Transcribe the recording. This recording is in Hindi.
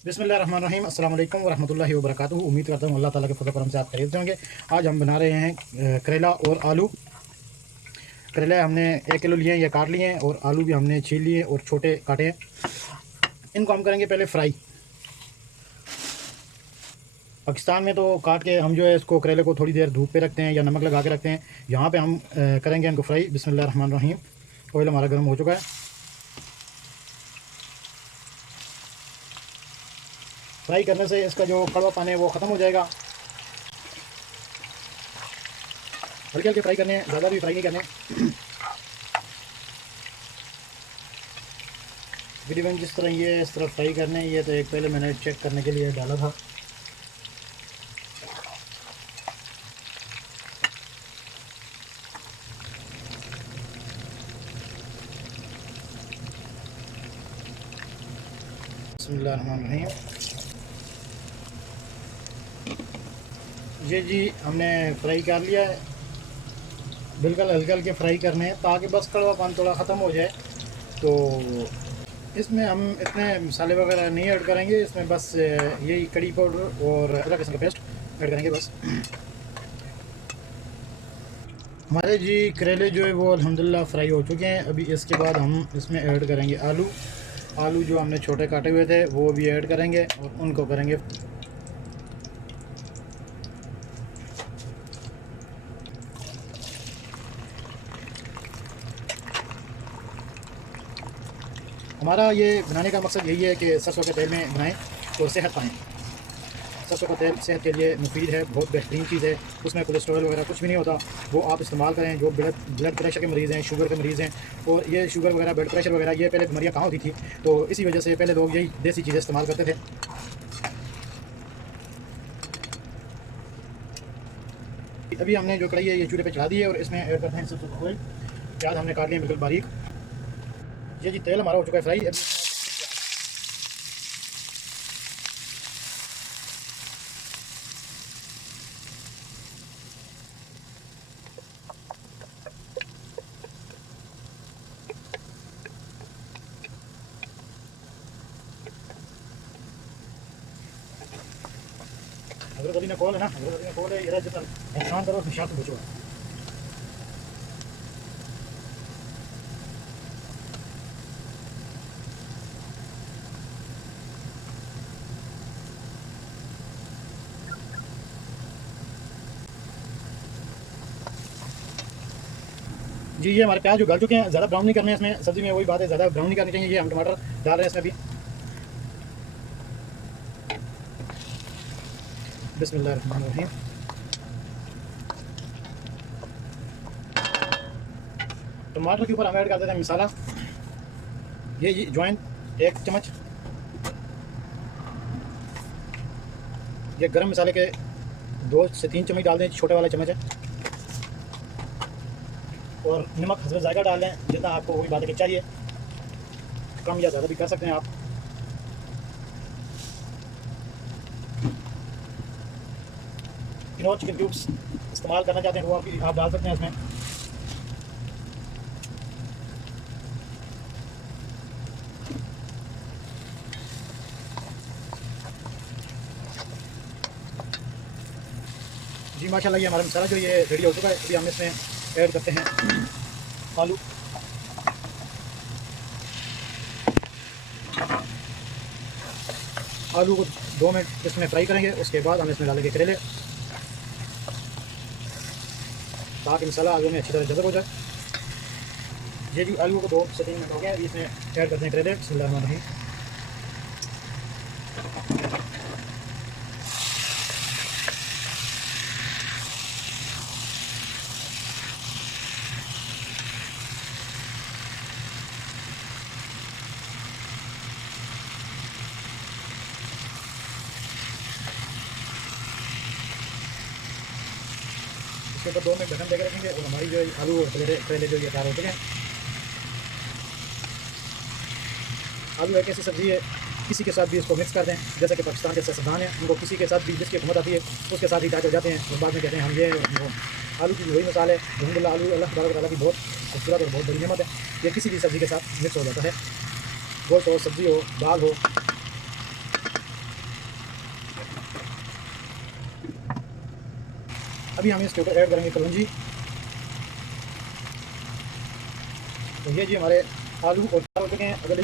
बिस्मिल्लाहिर्रहमानिर्रहीम अस्सलाम वालेकुम वरहमतुल्लाहि वबरकातुहू। उम्मीद करता हूँ अल्लाह ताला के फज़ल करम से आप खैरियत से होंगे। आज हम बना रहे हैं करेला और आलू। करेला हमने 1 किलो लिए हैं, ये काट लिए हैं, और आलू भी हमने छील लिए और छोटे काटे हैं। इनको हम करेंगे पहले फ्राई। पाकिस्तान में तो काट के हम जो है इसको करेले को थोड़ी देर धूप पे रखते हैं या नमक लगा के रखते हैं। यहाँ पे हम करेंगे इनको फ्राई। बिस्मिल्लाहिर्रहमानिर्रहीम। ऑयल हमारा गर्म हो चुका है। फ्राई करने से इसका जो कड़वा पानी है वो ख़त्म हो जाएगा। हल्के हल्के फ्राई करने हैं, ज़्यादा भी फ्राई नहीं करने। तकरीबन जिस तरह ये इस तरह फ्राई करने, ये तो एक पहले मैंने चेक करने के लिए डाला था। बिस्मिल्लाहिर्रहमानिर्रहीम। ये जी हमने फ्राई कर लिया है। बिल्कुल हल्के हल्के फ्राई करने हैं ताकि बस कड़वापन थोड़ा ख़त्म हो जाए। तो इसमें हम इतने मसाले वगैरह नहीं ऐड करेंगे। इसमें बस यही कड़ी पाउडर और अदरक लहसुन का पेस्ट ऐड करेंगे बस। हमारे जी करेले जो है वो अल्हम्दुलिल्लाह फ्राई हो चुके हैं। अभी इसके बाद हम इसमें ऐड करेंगे आलू। आलू जो हमने छोटे काटे हुए थे वो भी ऐड करेंगे और उनको करेंगे। हमारा ये बनाने का मकसद यही है कि सरसों के तेल में बनाएं और सेहत पाएँ। सरसों का तेल सेहत के लिए मुफीद है, बहुत बेहतरीन चीज़ है। उसमें कोलेस्ट्रॉल वगैरह कुछ भी नहीं होता। वो आप इस्तेमाल करें जो ब्लड प्रेशर के मरीज़ हैं, शुगर के मरीज़ हैं। और ये शुगर वगैरह, ब्लड प्रेशर वगैरह, ये पहले बीमारियाँ कहाँ होती थी, तो इसी वजह से पहले लोग यही देसी चीज़ें इस्तेमाल करते थे। अभी हमने जो कढ़ाई है ये चूल्हे पे चढ़ा दी है और इसमें ऐड करते हैं सरसों का तेल। प्याज हमने काट लिया बिल्कुल बारीक। ये जी तेल हमारा हो चुका है फ्राई। अभी हज़रत अली ने कॉल है ना, हज़रत अली ने कॉल है, इधर जितना एहसान करो उसमें शात बचो। जी ये हमारे प्याज जो गल चुके हैं, ज़्यादा ब्राउन नहीं करने हैं इसमें। सब्ज़ी में वही बात है, ज़्यादा ब्राउन नहीं करनी चाहिए। ये हम टमाटर डाल रहे हैं इसमें भी। बिस्मिल्लाहिर्रहमानिर्रहीम। टमाटर के ऊपर हम ऐड कर देते हैं मसाला। ये जी ज्वाइन 1 चम्मच। ये गरम मसाले के 2 से 3 चम्मच डाल दें, छोटे वाला चम्मच है। और नमक हस्बे जायका डाल लें, जितना आपको वही बात है कि चाहिए। कम या ज़्यादा भी कर सकते हैं आप। किनोर चिकन क्यूब्स इस्तेमाल करना चाहते हैं वो आप डाल सकते हैं इसमें। जी माशाल्लाह ये हमारा मसाला जो ये रेडी हो चुका है। अभी हम इसमें ऐड करते हैं आलू। आलू को 2 मिनट इसमें फ्राई करेंगे। उसके बाद हम इसमें डालेंगे करेले ताकि मसाला आलू में अच्छी तरह जज़ब हो जाए। ये जी आलू को 2 से 3 मिनट हो गए। इसमें ऐड करते हैं करेले। बिस्मिल्लाहिर्रहमानिर्रहीम। इसके ऊपर 2 मिनट ढक्कन देकर रखेंगे और हमारी जो आलू और करेले जो ये तैयार हो चुके हैं। आलू एक ऐसी सब्ज़ी है, किसी के साथ भी इसको मिक्स कर दें। जैसे कि पाकिस्तान के सियासतदान हैं, उनको किसी के साथ भी जिसकी हुकूमत आती है उसके साथ ही अटैच हो जाते हैं और बाद में कहते हैं हम ये वो। आलू की वही मिसाल है। अल्हम्दुलिल्लाह आलू अल्लाह तबारक व तआला की बहुत खूबसूरत और बहुत बड़ी नेमत है। ये किसी भी सब्ज़ी के साथ मिक्स हो जाता है। गोश्त हो, सब्ज़ी हो, दाल हो। अभी हम इसके ऊपर ऐड करेंगे कलौंजी। तो ये जी हमारे आलू और तैयार हो चुके हैं। अगर